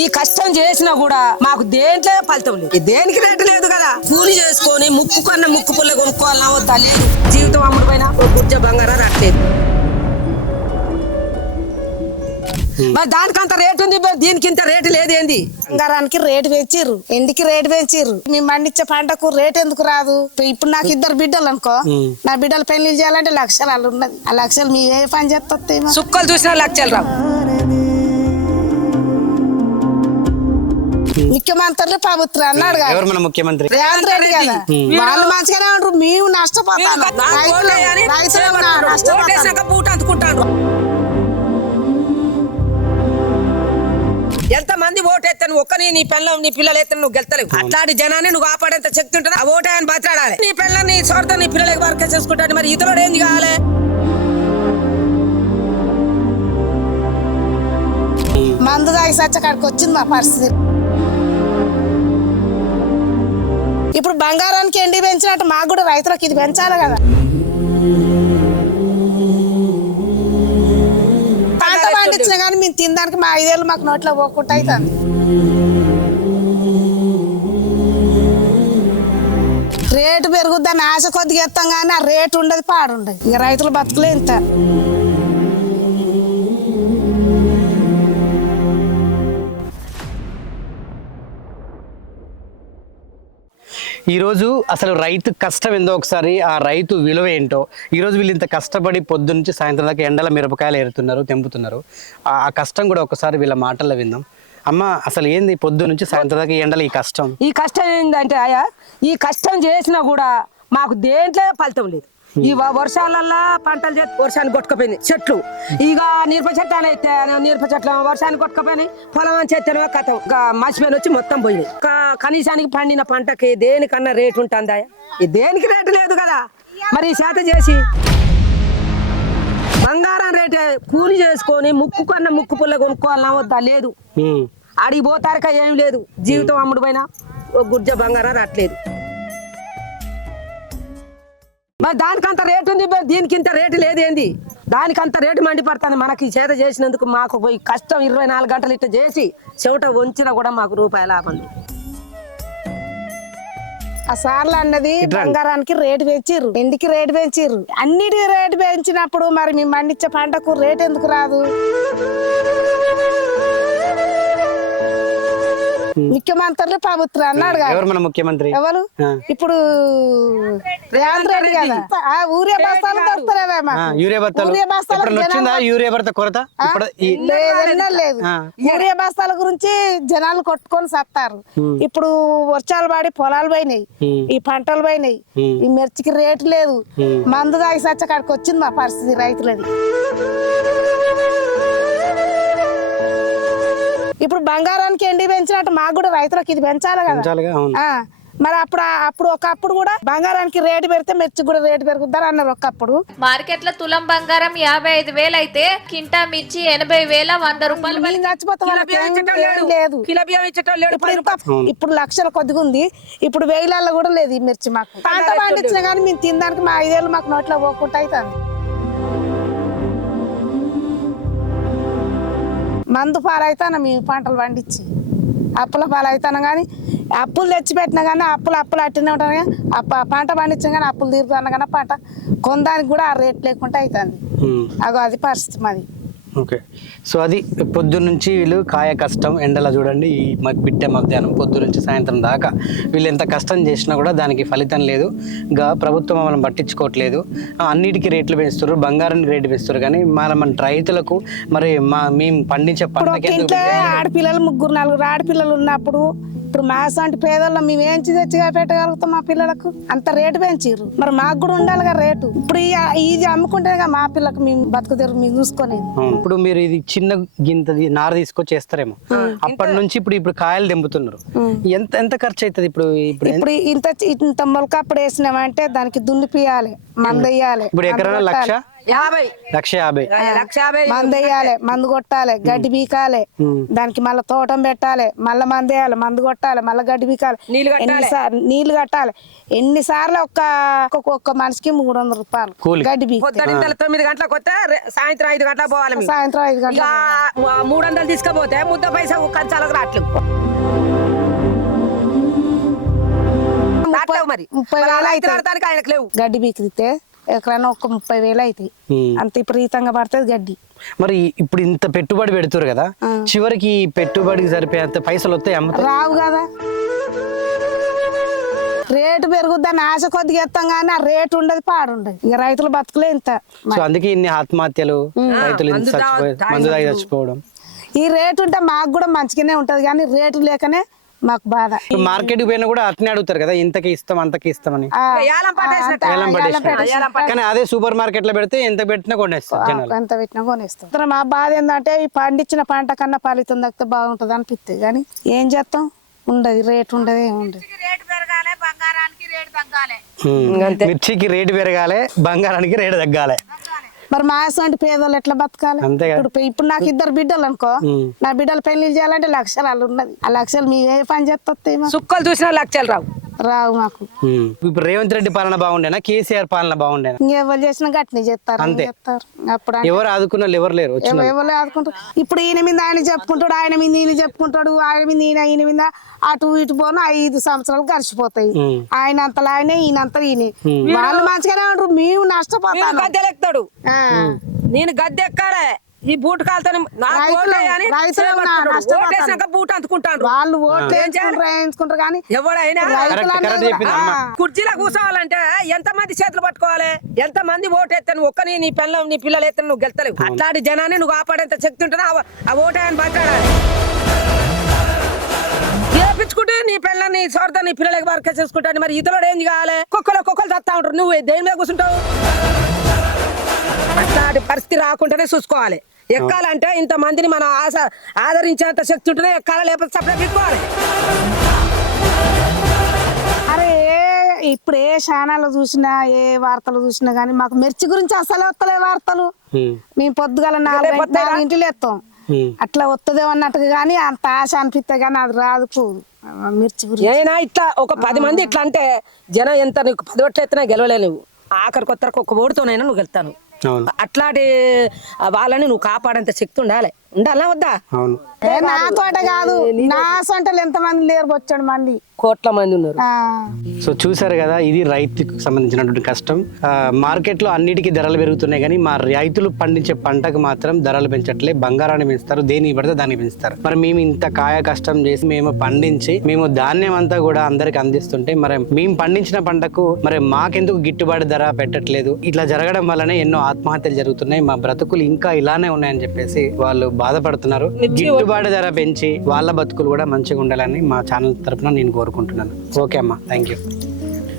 ఈ కష్టం చేసినా కూడా మాకు దేంట్లో ఫలితం లేదు. దేనికి రేటు లేదు కదా. కూలి చేసుకొని ముక్కు కన్నా ముక్కు పుల్ల కొనుక్కోవాలన్నా వద్దా లేదు. జీవితం అమ్ముడు పోయినా గుర్జ బంగారం రాట్లేదు. మరి దానికంత రేటు ఉంది, దీనికి ఇంత రేటు లేదేంది? బంగారానికి రేటు పెంచిర్రు, ఎండికి రేటు పెంచిర్రు. మేము పండించే పంటకు రేటు ఎందుకు రాదు? ఇప్పుడు నాకు 2 బిడ్డలు అనుకో, నా బిడ్డలు పెళ్లి చేయాలంటే లక్షలు ఉన్నది. ఆ లక్షలు మీ ఏ పని చేస్తాయి? సుక్కలు చూసినా లక్షలు రావు. ముఖ్యమంత్రి ప్రభుత్వం అన్నాడు కదా, ఎవరు మన ముఖ్యమంత్రి? రేవంత్ రెడ్డి కదా. వాళ్ళు మంచిగానే ఉంటారు, మేము నష్టపోతాం. పూట అందుకుంటాను. ఎంత మంది ఓటు ఎత్తాను, ఒక్కని నీ పిల్లలు నీ పిల్లలు ఎత్తాను, నువ్వు గెలుతలేవు. అట్లాంటి జనాన్ని నువ్వు కాపాడేంత శక్తి ఉంటుంది. ఆ ఓటు ఆయన బతలాడాలి. నీ పిల్లల్ని సోర్త నీ పిల్లలకి వర్క్ చేసుకుంటాను. మరి ఇతరుడు ఏంది కావాలి? మందు తాగి సచ్చకాడికి వచ్చింది మా పరిస్థితి. ఇప్పుడు బంగారానికి ఎండి పెంచినట్టు మాకు కూడా రైతులకు ఇది పెంచాలి కదా. పంట పండించినా కానీ మేము తినడానికి మా 5 ఏళ్ళు మాకు నోట్లో పోకుండా అవుతుంది. రేటు పెరుగుద్దని ఆశ కొద్దిగా ఎత్తాం కానీ ఆ రేటు ఉండదు, పాడుండదు. ఇక రైతులు బతుకులే ఇంత. ఈరోజు అసలు రైతు కష్టం ఏందో, ఒకసారి ఆ రైతు విలువ ఏంటో. ఈరోజు వీళ్ళు ఇంత కష్టపడి పొద్దు నుంచి సాయంత్రం దాకా ఎండల మిరపకాయలు ఏరుతున్నారు, తెంపుతున్నారు. ఆ కష్టం కూడా ఒకసారి వీళ్ళ మాటల్లో విందాం. అమ్మ, అసలు ఏంది పొద్దు నుంచి సాయంత్రం దాకా ఎండల ఈ కష్టం? ఈ కష్టం ఏంటంటే ఆయా, ఈ కష్టం చేసినా కూడా మాకు దేంట్లో ఫలితం లేదు. ఈ వర్షాలల్లో పంటలు చేసి వర్షాన్ని కొట్టుకుపోయింది చెట్లు. ఇక నీరప చెట్లు అయితే నీరప చెట్లు వర్షాన్ని కొట్టుకుపోయినాయి. పొలం చెత్తనే కథ మసిపోయి వచ్చి మొత్తం పోయింది. కనీసానికి పండిన పంటకి దేనికన్నా రేటు ఉంటుందా? దేనికి రేటు లేదు కదా. మరి ఈ శాతం చేసి బంగారం రేటే కూలి చేసుకొని ముక్కు కన్నా ముక్కు పుల్ల కొనుక్కోవాలన్నా వద్దా లేదు. అడిగి పోతారక ఏం లేదు. జీవితం అమ్ముడు పోయినా గుర్జ బంగారం రాట్లేదు. మరి దానికంత రేటు ఉంది, దీనికి ఇంత రేటు లేదేంది? దానికంత రేటు మండిపడుతుంది. మనకి చేత చేసినందుకు మాకు పోయి కష్టం 24 గంటలు ఇట్లా చేసి చెవిట వంచినా కూడా మాకు రూపాయి లాభం. ఆ సార్లు అన్నది బంగారానికి రేటు పెంచిర్రు, ఎండికి రేటు పెంచిర్రు, అన్నిటికీ రేటు పెంచినప్పుడు మరి మేము పండించే పంటకు రేటు ఎందుకు రాదు? ముఖ్యమంత్రి ప్రభుత్వం అన్నాడు కదా, ఎవరు మన ముఖ్యమంత్రి? ఎవరు? ఇప్పుడు రేవంత్ రెడ్డి కదా. యూరియా బస్తాలు దొరుకుతారేమా? యూరియా బస్తా కొరత లేదు. యూరియా బస్తాల గురించి జనాలు కొట్టుకొని సత్తారు. ఇప్పుడు వర్షాలు పడి పొలాలు పోయినాయి, ఈ పంటలు పోయినాయి, ఈ మిర్చికి రేటు లేదు. మందు తాగి సచ్చకాడికి వచ్చింది మా పరిస్థితి రైతులది. ఇప్పుడు బంగారానికి ఎండి పెంచినట్టు మాకు కూడా రైతులకు ఇది పెంచాలి కదా. మరి ఒకప్పుడు కూడా బంగారానికి రేటు పెడితే మిర్చి కూడా రేటు పెరుగుతారు అన్నారు. ఒకప్పుడు మార్కెట్ లో తులం బంగారం 55,000 అయితే కింటా మిర్చి 80,000, 100 రూపాయలు. లేదు. ఇప్పుడు లక్షల కొద్దిగా ఉంది. ఇప్పుడు 1000 కూడా లేదు ఈ మిర్చి. మాకు పంట పండించినా కానీ మేము తినడానికి మా 5 ఏళ్ళు మాకు నోట్లో పోకుండా అవుతుంది. మందు పాలవుతాను మేము పంటలు పండించి, అప్పుల పాలవుతాను. కానీ అప్పులు తెచ్చిపెట్టినా కానీ అప్పులు అట్టినే ఉంటాను. కానీ పంట పండించాం కానీ అప్పులు తీరుతాను. కానీ పంట కొనడానికి కూడా ఆ రేట్ లేకుండా అవుతుంది. అది పరిస్థితి మాది. ఓకే. సో అది పొద్దు నుంచి వీళ్ళు కాయ కష్టం ఎండలా చూడండి. ఈ బిడ్డ మధ్యాహ్నం పొద్దు నుంచి సాయంత్రం దాకా వీళ్ళు ఎంత కష్టం చేసినా కూడా దానికి ఫలితం లేదు. ఇంకా ప్రభుత్వం మనం పట్టించుకోవట్లేదు. అన్నిటికీ రేట్లు పెంచుతారు, బంగారానికి రేటు పెంచుతారు. కానీ మన రైతులకు మరి మేము పండించే పంటకి ఆడపిల్లలు 3-4 ఆడపిల్లలు ఉన్నప్పుడు ఇప్పుడు మాసంటి పేదల్లో మేము ఏం తెచ్చిగా పెట్టగలుగుతాం? మా పిల్లలకు అంత రేటు పెంచిర్రు. మరి మాకు కూడా ఉండాలిగా రేటు. ఇప్పుడు ఇది అమ్ముకుంటేగా మా పిల్లలకు మేము బతుకుతారు మేము చూసుకునేది. ఇప్పుడు మీరు ఇది చిన్న గింత నార తీసుకొచ్చి వేస్తారేమో. అప్పటి నుంచి ఇప్పుడు కాయలు తెంపుతున్నారు. ఎంత ఖర్చు అవుతుంది? ఇప్పుడు ఇంత మొలక అప్పుడు వేసినామంటే దానికి దున్నిపియాలి, మందు వేయాలి. ఇప్పుడు ఎకరాన 1,00,000 50 1,50,000. 1,50,000 మందు వేయాలి, మందు కొట్టాలి, గడ్డి బీకాలి, దానికి మళ్ళీ తోటం పెట్టాలి, మళ్ళీ మందు వేయాలి, మందు కొట్టాలి, మళ్ళీ గడ్డి బీకాలి, నీళ్లు కట్టాలి. ఎన్నిసార్లు ఒక్క మనిషికి 300 రూపాయలు కూలి. గడ్డి బీక్ పొద్దున్న 9 గంటలకు వస్తే సాయంత్రం 5 గంటలకు పోవాలి మేము. సాయంత్రం 5 గంటలకు ఇక 300 తీసుకపోతే ముద్ద పైసా కంచాలకు రావట్లేదు. 30,000 అయితే ఆయనకు లేవు. గడ్డి బీకితే ఎకరైనా 30,000 అవుతాయి. అంత విపరీతంగా పడుతుంది గడ్డి. మరి ఇప్పుడు ఇంత పెట్టుబడి పెడుతురు కదా, చివరికి ఈ పెట్టుబడికి సరిపోయేంత పైసలు వస్తాయి అమ్ముతాయి? రావు కదా. రేటు పెరుగుద్దని ఆశ కొద్దిగా ఎత్తాం కానీ ఆ రేటు ఉండదు, పాడుండదు. ఇక రైతులు బతుకులే ఇంత. సో అందుకే ఇన్ని ఆత్మహత్యలు, రైతులు ఇంత మందు తాగి చచ్చిపోవడం. ఈ రేటు ఉంటే మాకు కూడా మంచిగానే ఉంటది కానీ రేటు లేకనే మాకు బాధ. మార్కెట్ పోయినా కూడా అట్నే అడుగుతారు కదా, ఇంతకి ఇస్తాం అంతకి ఇస్తామని. ఏలం పట్టేసినట్టు. ఏలం పట్టేసినట్టు. కానీ అదే సూపర్ మార్కెట్ లో పెడితే ఎంత పెట్టినా కొనేస్తారు జనాలు. ఎంత పెట్టినా కొనేస్తాం. మా బాధ ఏంటంటే ఈ పండించిన పంట కన్నా ఫలితం దక్కితే బాగుంటది అనిపిస్తుంది కానీ ఏం చేస్తాం, ఉండదు రేటు ఉండదు, ఏముండదు. మిర్చికి రేటు పెరగాలి, బంగారానికి రేటు తగ్గాలి. మరి మా అసలు పేదోళ్ళు ఎట్లా బతకాలి? ఇప్పుడు నాకు 2 బిడ్డలు అనుకో, నా బిడ్డలు పెళ్లి చేయాలంటే లక్షలు ఉన్నది. ఆ లక్షలు మీ ఏ పని చేస్తాయి? సుక్కలు చూసినా లక్షలు రావు మాకు. ఇప్పుడు రేవంత్ రెడ్డి పాలన బాగుండేనా, కేసీఆర్ పాలన బాగుండేనా? ఇంకెవరు చేసినా గట్టిని చేస్తారు. అప్పుడు ఎవరు ఆదుకున్న ఎవరు లేరు, ఎవరు ఆదుకుంటారు. ఇప్పుడు ఈయన మీద ఆయన చెప్పుకుంటాడు, ఆయన మీద ఈయన చెప్పుకుంటాడు, ఆయన మీద ఈయన మీద అటు ఇటు పోను 5 సంవత్సరాలు గడిచిపోతాయి. ఆయన అంతలా ఆయనే, ఈయనంతా ఈయన. వాళ్ళు మంచిగానే ఉంటారు, మేము నష్టపోతాం. గద్దెలెక్తాడు, నేను గద్దె ఎక్కాలే. ఈ బూట్ కాలుతో బూట్ అందుకుంటాను. వాళ్ళు ఓట్లు వేయించుకుంటారు కానీ ఎవడైనా కుర్చీలో కూర్చోవాలంటే ఎంత మంది చేతులు పట్టుకోవాలి, ఎంత మంది ఓటు ఎత్తాను. ఒక్కని నీ పిల్లలు నీ పిల్లలు ఎత్తాను, నువ్వు గెలుతలేవు. అట్లాంటి జనాన్ని నువ్వు కాపాడేంత శక్తి ఉంటున్నా ఆ ఓటు ఆయన మాట్లాడాలి. గెలిపించుకుంటే నీ పిల్లలు నీ సోర్త నీ పిల్లలకి వర్క్ చేసుకుంటాను. మరి ఇతరులు ఏం కావాలి? కుక్కలు చస్తా ఉంటారు, నువ్వు దేని మీద కూర్చుంటావు? అట్లాంటి పరిస్థితి రాకుండానే చూసుకోవాలి. ఎక్కాలంటే ఇంత మందిని మనం ఆదరించేంత శక్తి ఉంటేనే ఎక్కాలి, లేకపోతే సపరేట్ పెట్టుకోవాలి. అరే ఇప్పుడు ఏ ఛానల్ చూసినా, ఏ వార్తలు చూసినా గానీ మాకు మిర్చి గురించి అసలు వస్తలే వార్తలు. మేము పొద్దుగల 4 ఇంటిలు ఎత్తాం, అట్లా వస్తుందేమో అన్నట్టుగా కానీ అంత ఆశ అనిపిస్తే గానీ అది రాదు. మిర్చి గురించి అయినా ఇట్లా ఒక 10 మంది ఇట్లా అంటే జనం ఎంత నీకు 10 ఓట్లు ఎత్తినా గెలవలే. నువ్వు ఆఖరికి కొత్తరకు ఒక ఓటుతోనైనా నువ్వు గెలుతాను. అట్లాంటి వాళ్ళని నువ్వు కాపాడేంత శక్తి ఉండాలా వద్దా? నా తోట కాదు, నా సొంటలు ఎంత మంది లేరు, వచ్చాడు మంది, కోట్ల మంది ఉన్నారు. సో చూసారు కదా, ఇది రైతుకు సంబంధించినటువంటి కష్టం. మార్కెట్ లో అన్నిటికీ ధరలు పెరుగుతున్నాయి కానీ మా రైతులు పండించే పంటకు మాత్రం ధరలు పెంచట్లే. బంగారాన్ని పెంచుతారు, దేనికి పడితే దాన్ని పెంచుతారు. మరి మేము ఇంత కాయ కష్టం చేసి మేము పండించి మేము ధాన్యం అంతా కూడా అందరికి అందిస్తుంటే మరి మేము పండించిన పంటకు మరి మాకెందుకు గిట్టుబాటు ధర పెట్టట్లేదు? ఇట్లా జరగడం వల్లనే ఎన్నో ఆత్మహత్యలు జరుగుతున్నాయి. మా బ్రతుకులు ఇంకా ఇలానే ఉన్నాయని చెప్పేసి వాళ్ళు బాధపడుతున్నారు. గిట్టుబాటు ధర పెంచి వాళ్ళ బతుకులు కూడా మంచిగా ఉండాలని మా ఛానల్ తరపున నేను కోరుకుంటున్నాను. ఓకే అమ్మా, థ్యాంక్ యూ.